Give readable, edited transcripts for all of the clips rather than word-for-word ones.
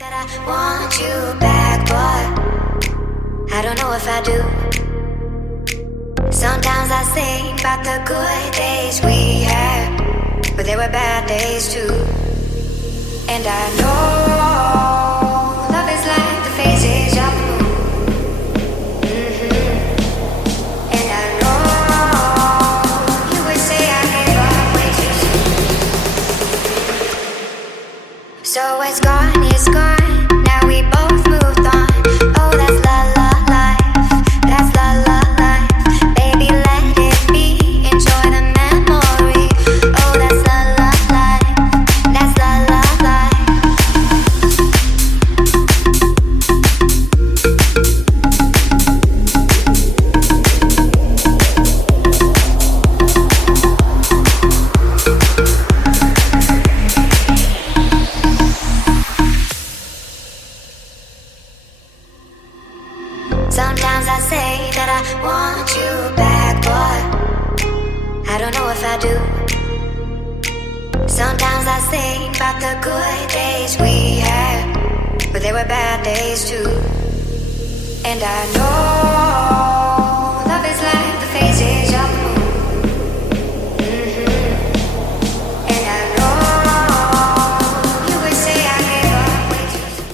That I want you back, boy. I don't know if I do. Sometimes I think about the good days we had, but there were bad days too. And I know love is like the phases of the moon. And I know you would say I gave up way too soon. So it's gone, it's gone. Now we both moved on. Oh, that's la la life. That's la la life. Baby, let it be. Enjoy the memory. Oh, that's la la life. That's la la life. Sometimes I say that I want you back, boy. I don't know if I do. Sometimes I think about the good days we had, but there were bad days too. And I know love is like the phases of the moon. And I know you would say I gave up way too soon.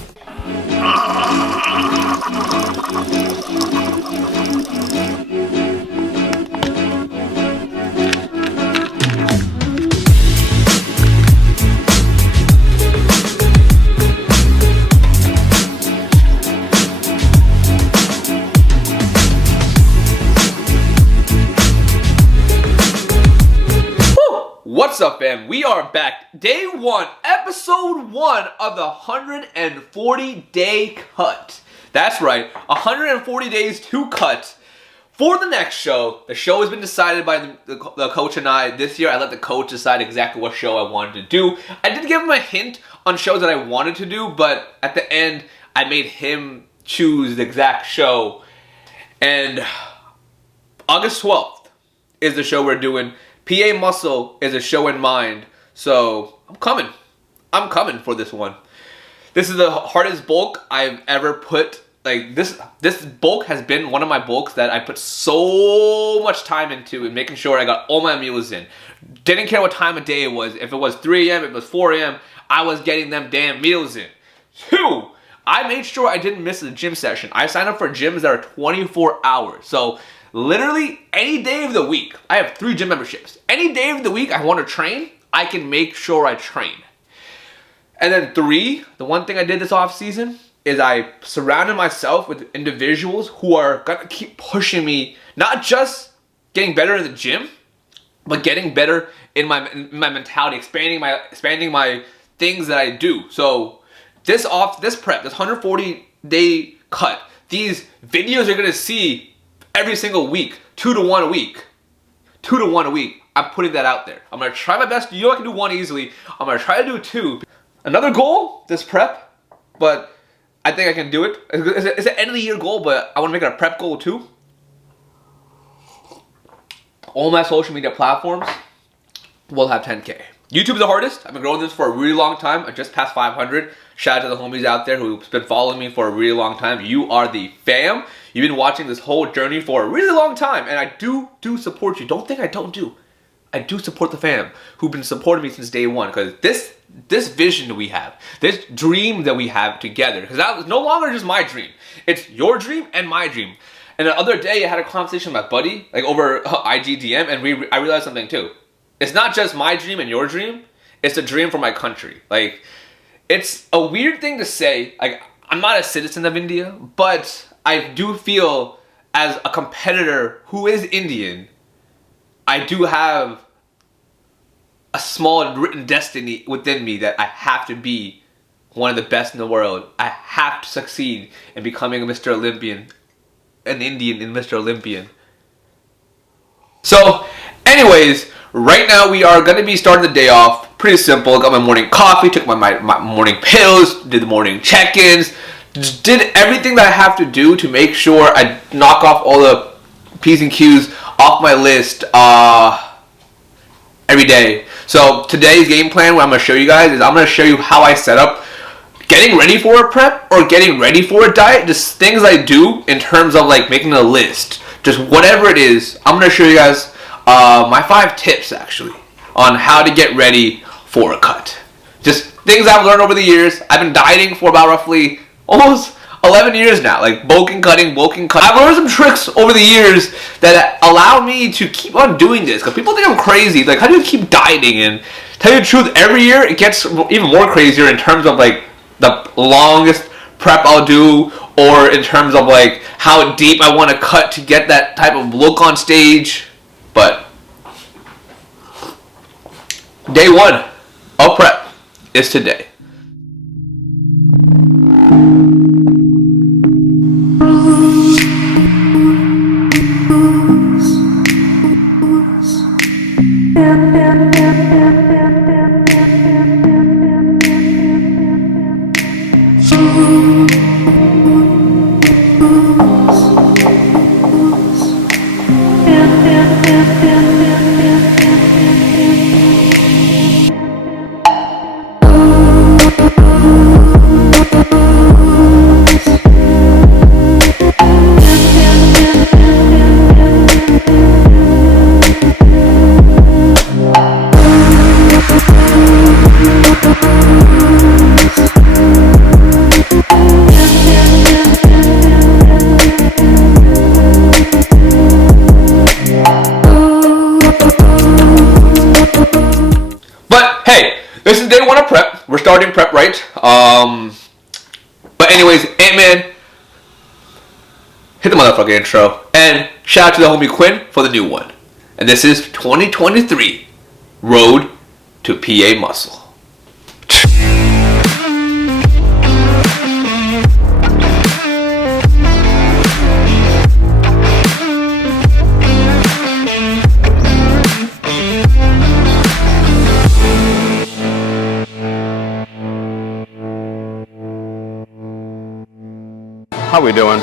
What's up, fam? We are back. Day 1, episode 1 of the 140-day cut. That's right, 140 days to cut for the next show. The show has been decided by the coach and I. This year, I let the coach decide exactly what show I wanted to do. I did give him a hint on shows that I wanted to do, but at the end, I made him choose the exact show. And August 12th is the show we're doing. PA Muscle is a show in mind, so I'm coming for this one. This is the hardest bulk I've ever put. Like this bulk has been one of my bulks that I put so much time into in making sure I got all my meals in. Didn't care what time of day it was. If it was 3 a.m., if it was 4 a.m., I was getting them damn meals in. 2, I made sure I didn't miss a gym session. I signed up for gyms that are 24 hours. So literally any day of the week, I have 3 gym memberships. Any day of the week I want to train, I can make sure I train. And then 3, the one thing I did this off season is I surrounded myself with individuals who are gonna keep pushing me, not just getting better in the gym, but getting better in my mentality, expanding my things that I do. So this 140-day cut, these videos you're gonna see every single week, 2 to 1 a week. 2 to 1 a week. I'm putting that out there. I'm gonna try my best. You know I can do 1 easily. I'm gonna try to do 2. Another goal, this prep, but I think I can do it. It's an end of the year goal, but I wanna make it a prep goal too. All my social media platforms will have 10K. YouTube is the hardest. I've been growing this for a really long time. I just passed 500. Shout out to the homies out there who've been following me for a really long time. You are the fam. You've been watching this whole journey for a really long time, and I do support you. Don't think I don't do. I do support the fam who've been supporting me since day 1, because this vision that we have, this dream that we have together, because that was no longer just my dream. It's your dream and my dream. And the other day, I had a conversation with my buddy, like over IG DM, and I realized something too. It's not just my dream and your dream. It's a dream for my country. Like, it's a weird thing to say. Like, I'm not a citizen of India, but I do feel as a competitor who is Indian, I do have a small written destiny within me that I have to be one of the best in the world. I have to succeed in becoming a Mr. Olympian, an Indian in Mr. Olympian. So, anyways, right now we are going to be starting the day off. Pretty simple. Got my morning coffee, took my morning pills, did the morning check-ins, just did everything that I have to do to make sure I knock off all the P's and Q's off my list every day. So today's game plan, what I'm going to show you guys, is I'm going to show you how I set up getting ready for a prep or getting ready for a diet, just things I do in terms of like making a list, just whatever it is, I'm going to show you guys my 5 tips actually on how to get ready for a cut. Just things I've learned over the years. I've been dieting for about roughly almost 11 years now, like bulking, cutting. I've learned some tricks over the years that allow me to keep on doing this, because people think I'm crazy. Like, how do you keep dieting? And tell you the truth, every year it gets even more crazier in terms of like the longest prep I'll do, or in terms of like how deep I want to cut to get that type of look on stage. But day 1 of prep is today. This is day 1 of prep. We're starting prep right. But anyways, Ant-Man, hit the motherfucking intro. And shout out to the homie Quinn for the new one. And this is 2023 Road to PA Muscle. How we doing?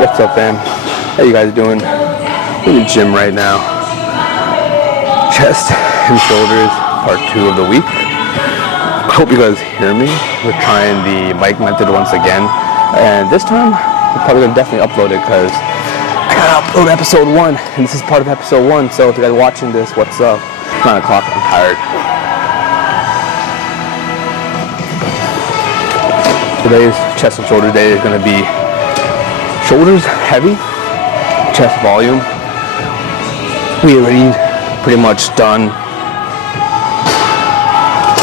What's up, fam? How you guys doing? In the gym right now. Chest and shoulders, part 2 of the week. Hope you guys hear me. We're trying the mic method once again, and this time we're probably gonna definitely upload it because I gotta upload episode 1, and this is part of episode 1, so if you guys are watching this, what's up? 9 o'clock, I'm tired. Today's chest and shoulder day is gonna be shoulders heavy, chest volume. We already pretty much done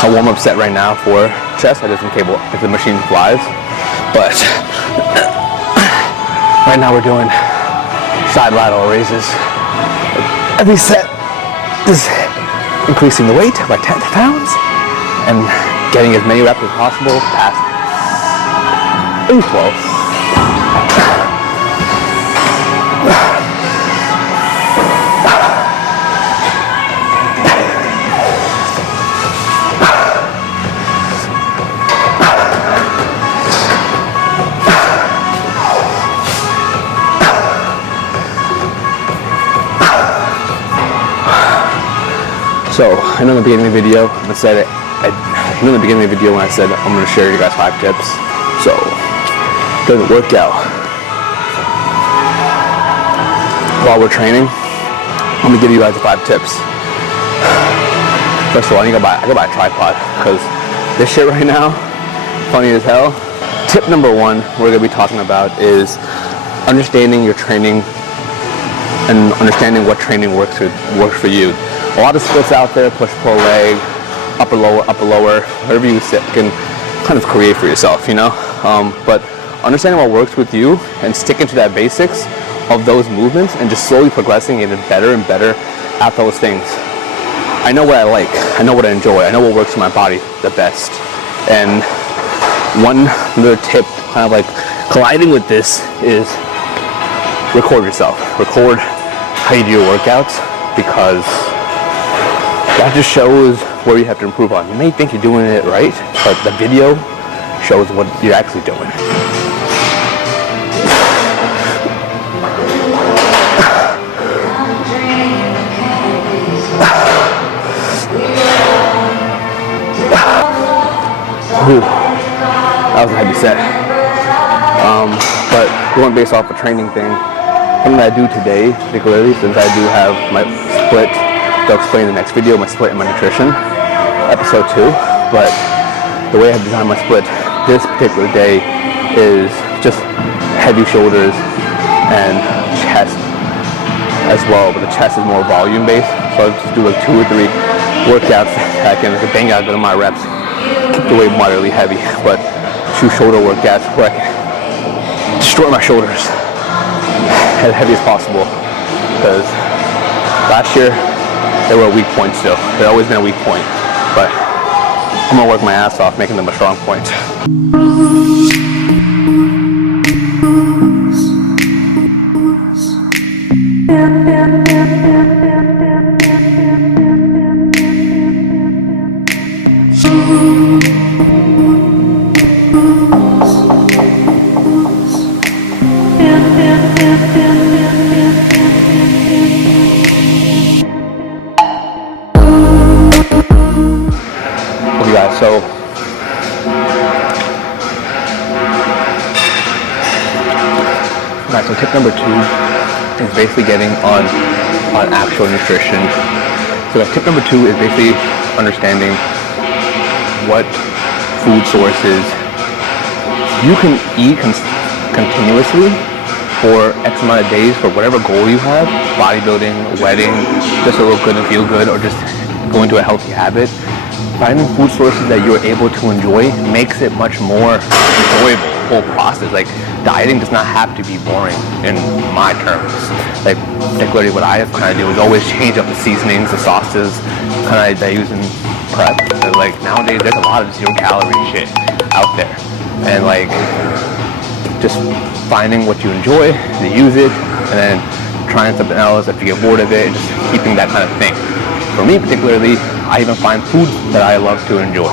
a warm-up set right now for chest. I did some cable if the machine flies, but right now we're doing side lateral raises. Every set is increasing the weight by 10 pounds and getting as many reps as possible past 12. So I know in the beginning of the video, when I said I'm going to share you guys 5 tips. So during the workout, while we're training, I'm going to give you guys the 5 tips. First of all, I gotta buy a tripod because this shit right now, funny as hell. Tip number 1 we're going to be talking about is understanding your training and understanding what training works for you. A lot of splits out there, push, pull, leg, upper, lower, whatever you can kind of create for yourself, you know? But understanding what works with you and sticking to that basics of those movements and just slowly progressing and better and better at those things. I know what I like, I know what I enjoy, I know what works for my body the best. And one other tip kind of like colliding with this is record yourself. Record how you do your workouts, because that just shows where you have to improve on. You may think you're doing it right, but the video shows what you're actually doing. Whew, that was a heavy set. But going based off a training thing, something that I do today, particularly since I do have my split, I'll explain in the next video, my split in my nutrition, episode 2. But the way I've designed my split this particular day is just heavy shoulders and chest as well, but the chest is more volume based, so I'll just do like 2 or 3 workouts that I can bang out my reps, keep the weight moderately heavy, but 2 shoulder workouts where I can destroy my shoulders as heavy as possible, because last year they were a weak point still. They've always been a weak point, but I'm gonna work my ass off making them a strong point. Okay guys, so tip number 2 is basically getting on actual nutrition. So tip number 2 is basically understanding what food sources you can eat continuously for X amount of days for whatever goal you have, bodybuilding, wedding, just to look good and feel good, or just go into a healthy habit. Finding food sources that you're able to enjoy makes it much more enjoyable, the whole process. Like, dieting does not have to be boring in my terms. Like, particularly what I have kind of do is always change up the seasonings, the sauces, kind of that I use in prep. But like, nowadays there's a lot of 0 calorie shit out there. And like, just finding what you enjoy, to use it, and then trying something else if you get bored of it, and just keeping that kind of thing. For me particularly, I even find foods that I love to enjoy.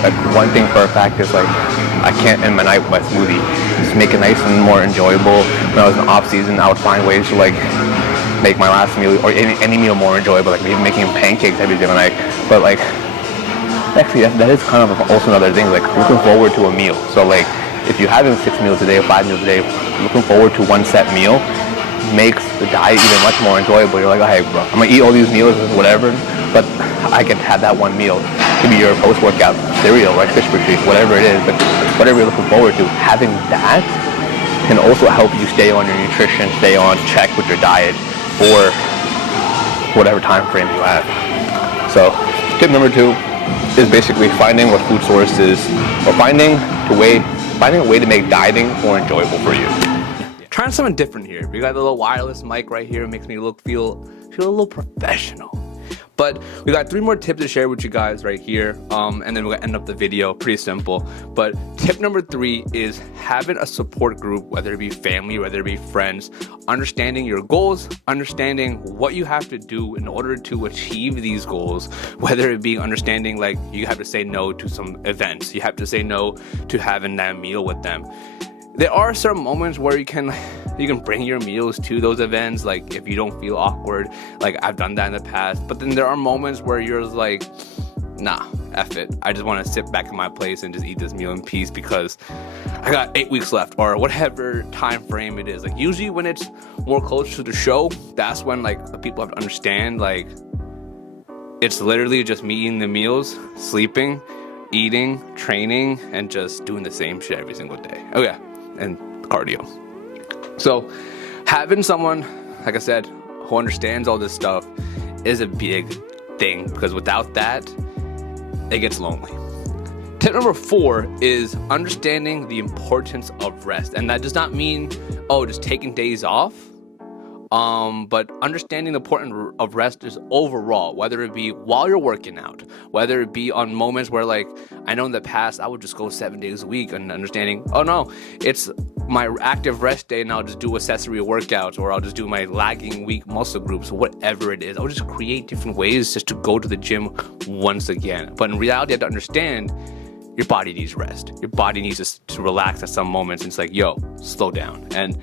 Like, one thing for a fact is like, I can't end my night with my smoothie. Just make it nice and more enjoyable. When I was in off season, I would find ways to like make my last meal or any meal more enjoyable, like maybe making pancakes every single night. But like, actually that is kind of also another thing, like looking forward to a meal. So like, if you're having 6 meals a day or 5 meals a day, looking forward to one set meal makes the diet even much more enjoyable. You're like, oh, hey bro, I'm gonna eat all these meals or whatever, but I can have that one meal. It could be your post-workout cereal, Rice Krispie treats, whatever it is, but whatever you're looking forward to, having that can also help you stay on your nutrition, stay on check with your diet for whatever time frame you have. So tip number 2 is basically finding what food sources, or finding a way to make dieting more enjoyable for you. Trying something different here. We got a little wireless mic right here. It makes me feel a little professional. But we got 3 more tips to share with you guys right here, and then we're gonna end up the video. Pretty simple. But tip number 3 is having a support group, whether it be family, whether it be friends, understanding your goals, understanding what you have to do in order to achieve these goals, whether it be understanding like you have to say no to some events, you have to say no to having that meal with them. There are certain moments where you can bring your meals to those events, like if you don't feel awkward, like I've done that in the past. But then there are moments where you're like, nah, F it. I just want to sit back in my place and just eat this meal in peace because I got 8 weeks left, or whatever time frame it is. Like usually when it's more close to the show, that's when like the people have to understand, like it's literally just me eating the meals, sleeping, eating, training, and just doing the same shit every single day. Oh yeah, and cardio. So having someone, like I said, who understands all this stuff is a big thing, because without that, it gets lonely. Tip number 4 is understanding the importance of rest. And that does not mean, oh, just taking days off. But understanding the importance of rest is overall, whether it be while you're working out, whether it be on moments where, like, I know in the past I would just go 7 days a week, and understanding, oh no, it's my active rest day and I'll just do accessory workouts, or I'll just do my lagging week muscle groups, whatever it is. I'll just create different ways just to go to the gym once again. But in reality, you have to understand your body needs rest. Your body needs to relax at some moments. And it's like, yo, slow down. And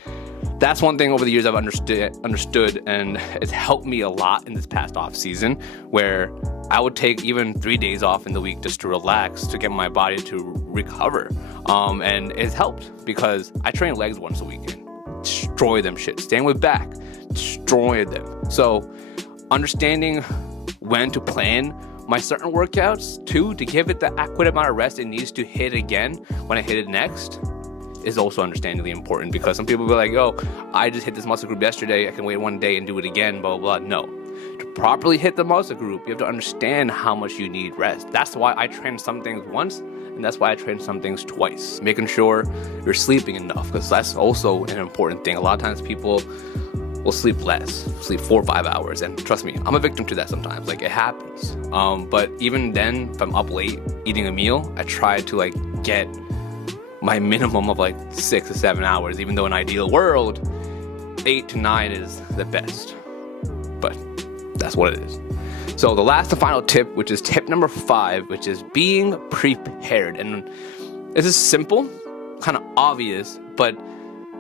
that's one thing over the years I've understood, and it's helped me a lot in this past off season, where I would take even 3 days off in the week just to relax, to get my body to recover. And it's helped because I train legs once a weekend. Destroy them shit. Staying with back. Destroy them. So understanding when to plan my certain workouts too, to give it the adequate amount of rest it needs to hit again when I hit it next, is also understandably important, because some people will be like, oh, I just hit this muscle group yesterday, I can wait one day and do it again, blah, blah, blah. No. To properly hit the muscle group, you have to understand how much you need rest. That's why I train some things once, and that's why I train some things twice. Making sure you're sleeping enough, because that's also an important thing. A lot of times people will sleep less, sleep 4 or 5 hours, and trust me, I'm a victim to that sometimes. Like, it happens. But even then, if I'm up late eating a meal, I try to like get my minimum of like 6 to 7 hours, even though in an ideal world 8 to 9 is the best, but that's what it is. So the last and final tip, which is tip number 5, which is being prepared. And this is simple, kind of obvious, but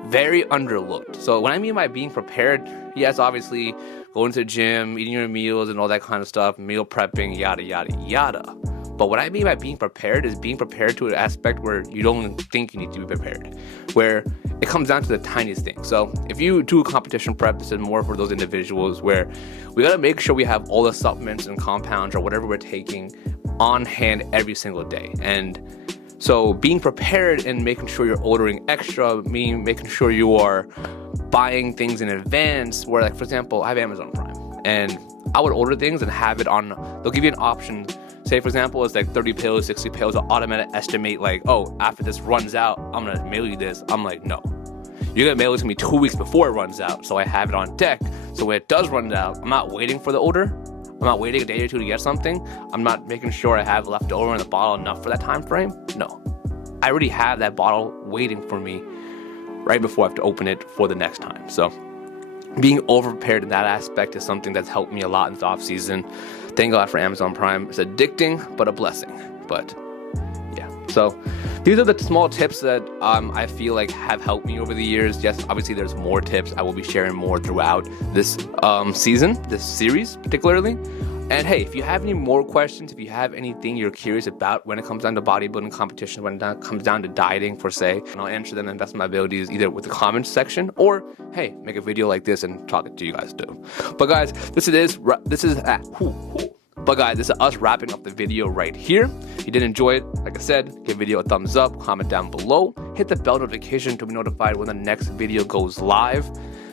very underlooked. So what I mean by being prepared, yes, obviously going to the gym, eating your meals and all that kind of stuff, meal prepping, yada, yada, yada. But what I mean by being prepared is being prepared to an aspect where you don't think you need to be prepared, where it comes down to the tiniest thing. So if you do a competition prep, this is more for those individuals where we got to make sure we have all the supplements and compounds or whatever we're taking on hand every single day. And so being prepared and making sure you're ordering extra, making sure you are buying things in advance, where, like, for example, I have Amazon Prime and I would order things and have it on, they'll give you an option. Say, for example, it's like 30 pills, 60 pills, they'll automatically estimate like, oh, after this runs out, I'm gonna mail you this. I'm like, no. You're gonna mail it to me 2 weeks before it runs out, so I have it on deck. So when it does run out, I'm not waiting for the order. I'm not waiting a day or two to get something. I'm not making sure I have left over in the bottle enough for that time frame. No. I already have that bottle waiting for me right before I have to open it for the next time. So being over-prepared in that aspect is something that's helped me a lot in the off-season. Thank God for Amazon Prime. It's addicting, but a blessing. But yeah, so these are the small tips that I feel like have helped me over the years. Yes, obviously there's more tips. I will be sharing more throughout this season, this series particularly. And hey, if you have any more questions, if you have anything you're curious about when it comes down to bodybuilding competition, when it comes down to dieting per se, and I'll answer them and invest my abilities either with the comments section or, hey, make a video like this and talk it to you guys too. But guys, this is us wrapping up the video right here. If you did enjoy it, like I said, give video a thumbs up, comment down below, hit the bell notification to be notified when the next video goes live.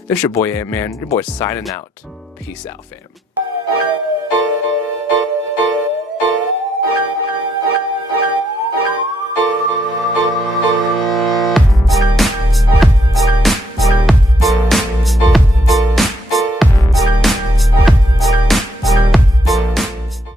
This your boy Ant-Man, your boy signing out. Peace out, fam.